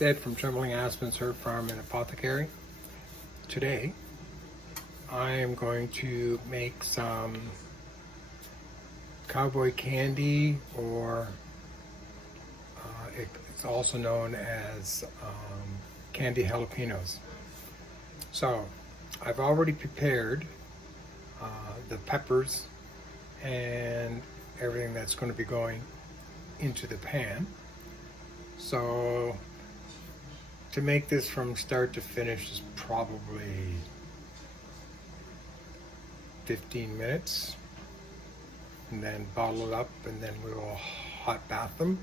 It's Ed from Trembling Aspens Herb Farm and Apothecary. Today, I am going to make some cowboy candy, or it's also known as candy jalapeños. So, I've already prepared the peppers and everything that's going to be going into the pan. So, to make this from start to finish is probably 15 minutes, and then bottle it up, and then we will hot bath them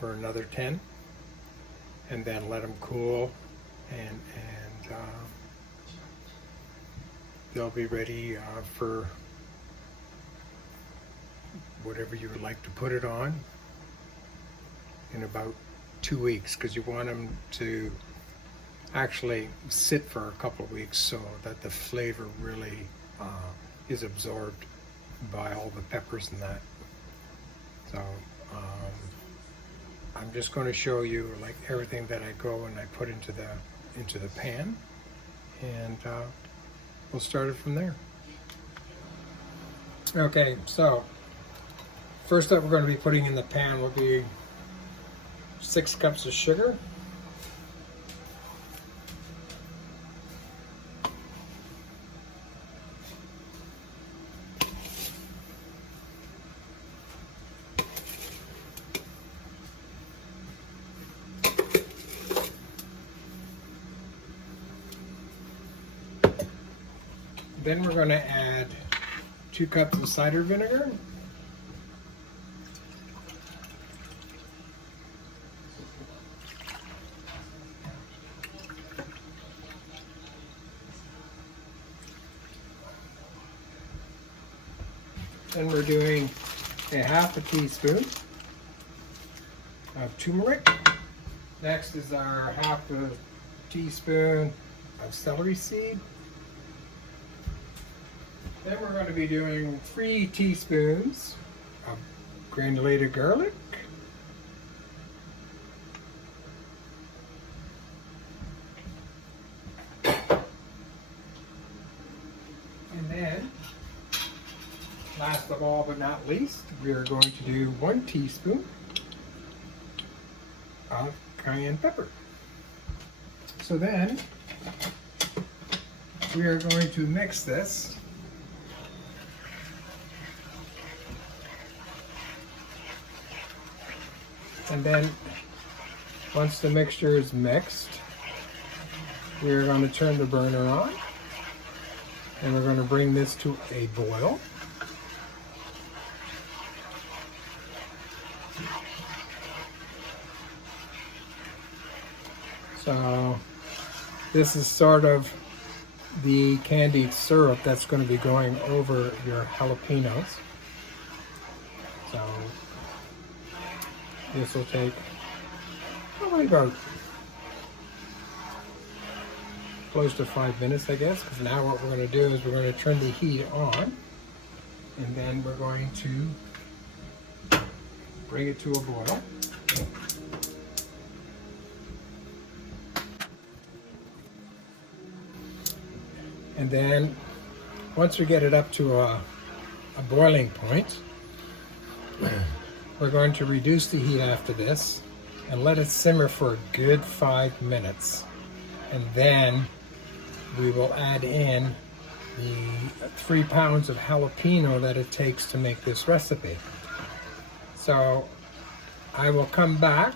for another 10, and then let them cool, and they'll be ready for whatever you would like to put it on in about 2 weeks, because you want them to actually sit for a couple of weeks so that the flavor really is absorbed by all the peppers and that. So I'm just going to show you like everything that I go and I put into the pan, and we'll start it from there. Okay, so first up we're going to be putting in the pan will be 6 cups of sugar, then we're going to add 2 cups of cider vinegar, then we're doing a half a teaspoon of turmeric. Next is our half a teaspoon of celery seed. Then we're going to be doing 3 teaspoons of granulated garlic. And then, last of all but not least, we are going to do 1 teaspoon of cayenne pepper. So then, we are going to mix this. And then, once the mixture is mixed, we are going to turn the burner on, and we're going to bring this to a boil. So, this is sort of the candied syrup that's going to be going over your jalapenos. So, this will take probably about close to 5 minutes, I guess, because now what we're going to do is we're going to turn the heat on, and then we're going to bring it to a boil. And then once we get it up to a boiling point, we're going to reduce the heat after this and let it simmer for a good 5 minutes. And then we will add in the 3 pounds of jalapeno that it takes to make this recipe. So I will come back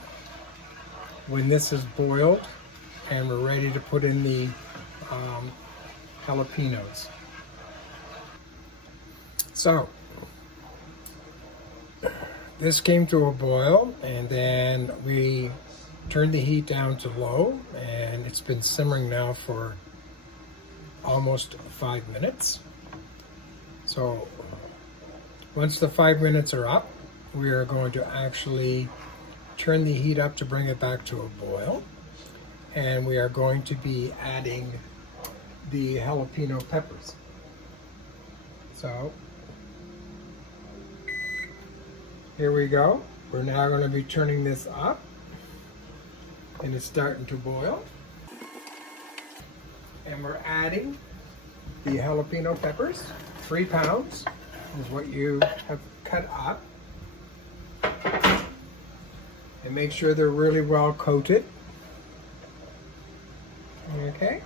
when this is boiled and we're ready to put in the jalapenos. So this came to a boil, and then we turned the heat down to low, and it's been simmering now for almost 5 minutes. So once the 5 minutes are up, we are going to actually turn the heat up to bring it back to a boil, and we are going to be adding the jalapeno peppers. So here we go. We're now going to be turning this up, and it's starting to boil. And we're adding the jalapeno peppers. 3 pounds is what you have cut up. And make sure they're really well coated. Okay.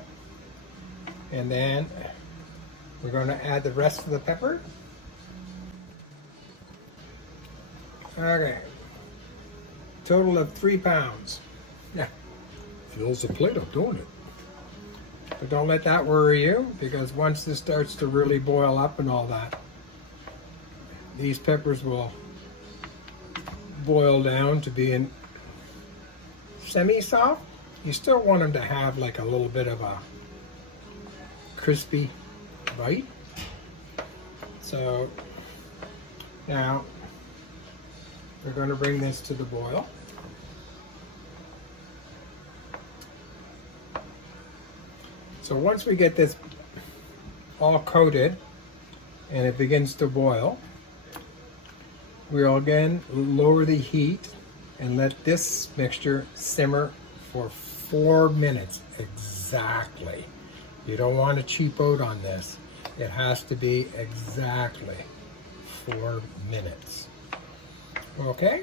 And then we're going to add the rest of the pepper. Okay. Total of 3 pounds. Yeah. Fills the plate up, don't it? But don't let that worry you, because once this starts to really boil up and all that, these peppers will boil down to being semi-soft. You still want them to have like a little bit of a crispy bite. So now we're going to bring this to the boil. So once we get this all coated and it begins to boil, we'll again lower the heat and let this mixture simmer for 4 minutes exactly. You don't want to cheap out on this. It has to be exactly 4 minutes. Okay?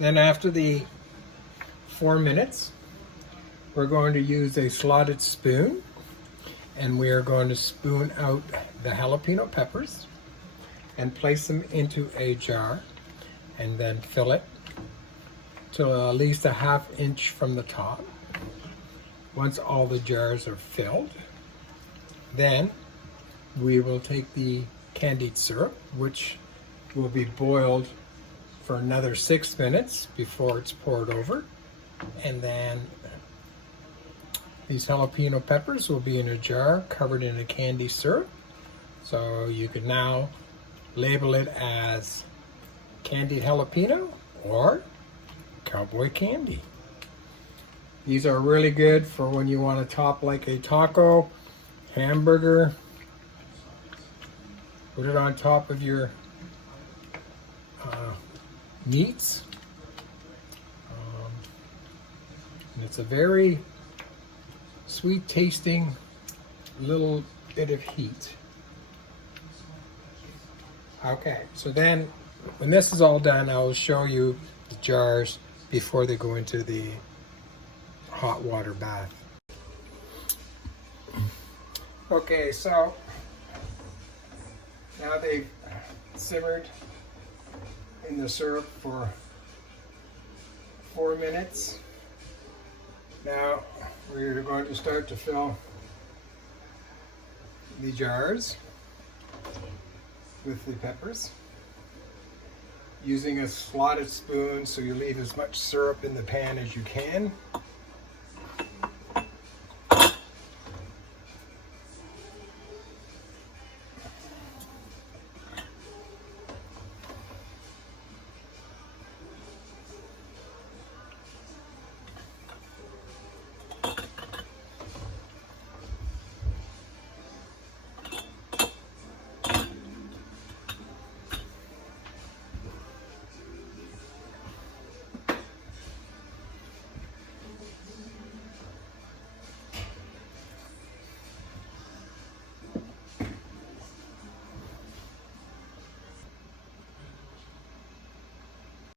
Then after the 4 minutes, we're going to use a slotted spoon, and we are going to spoon out the jalapeno peppers and place them into a jar, and then fill it to at least a 1/2 inch from the top. Once all the jars are filled, then we will take the candied syrup, which will be boiled for another 6 minutes before it's poured over. And then these jalapeno peppers will be in a jar covered in a candy syrup. So you can now label it as candied jalapeno or cowboy candy. These are really good for when you want to top like a taco, hamburger. Put it on top of your meats. And it's a very sweet tasting little bit of heat. Okay, so then when this is all done, I will show you the jars before they go into the hot water bath. Okay, so now they've simmered in the syrup for 4 minutes. Now we're going to start to fill the jars with the peppers using a slotted spoon, so you leave as much syrup in the pan as you can.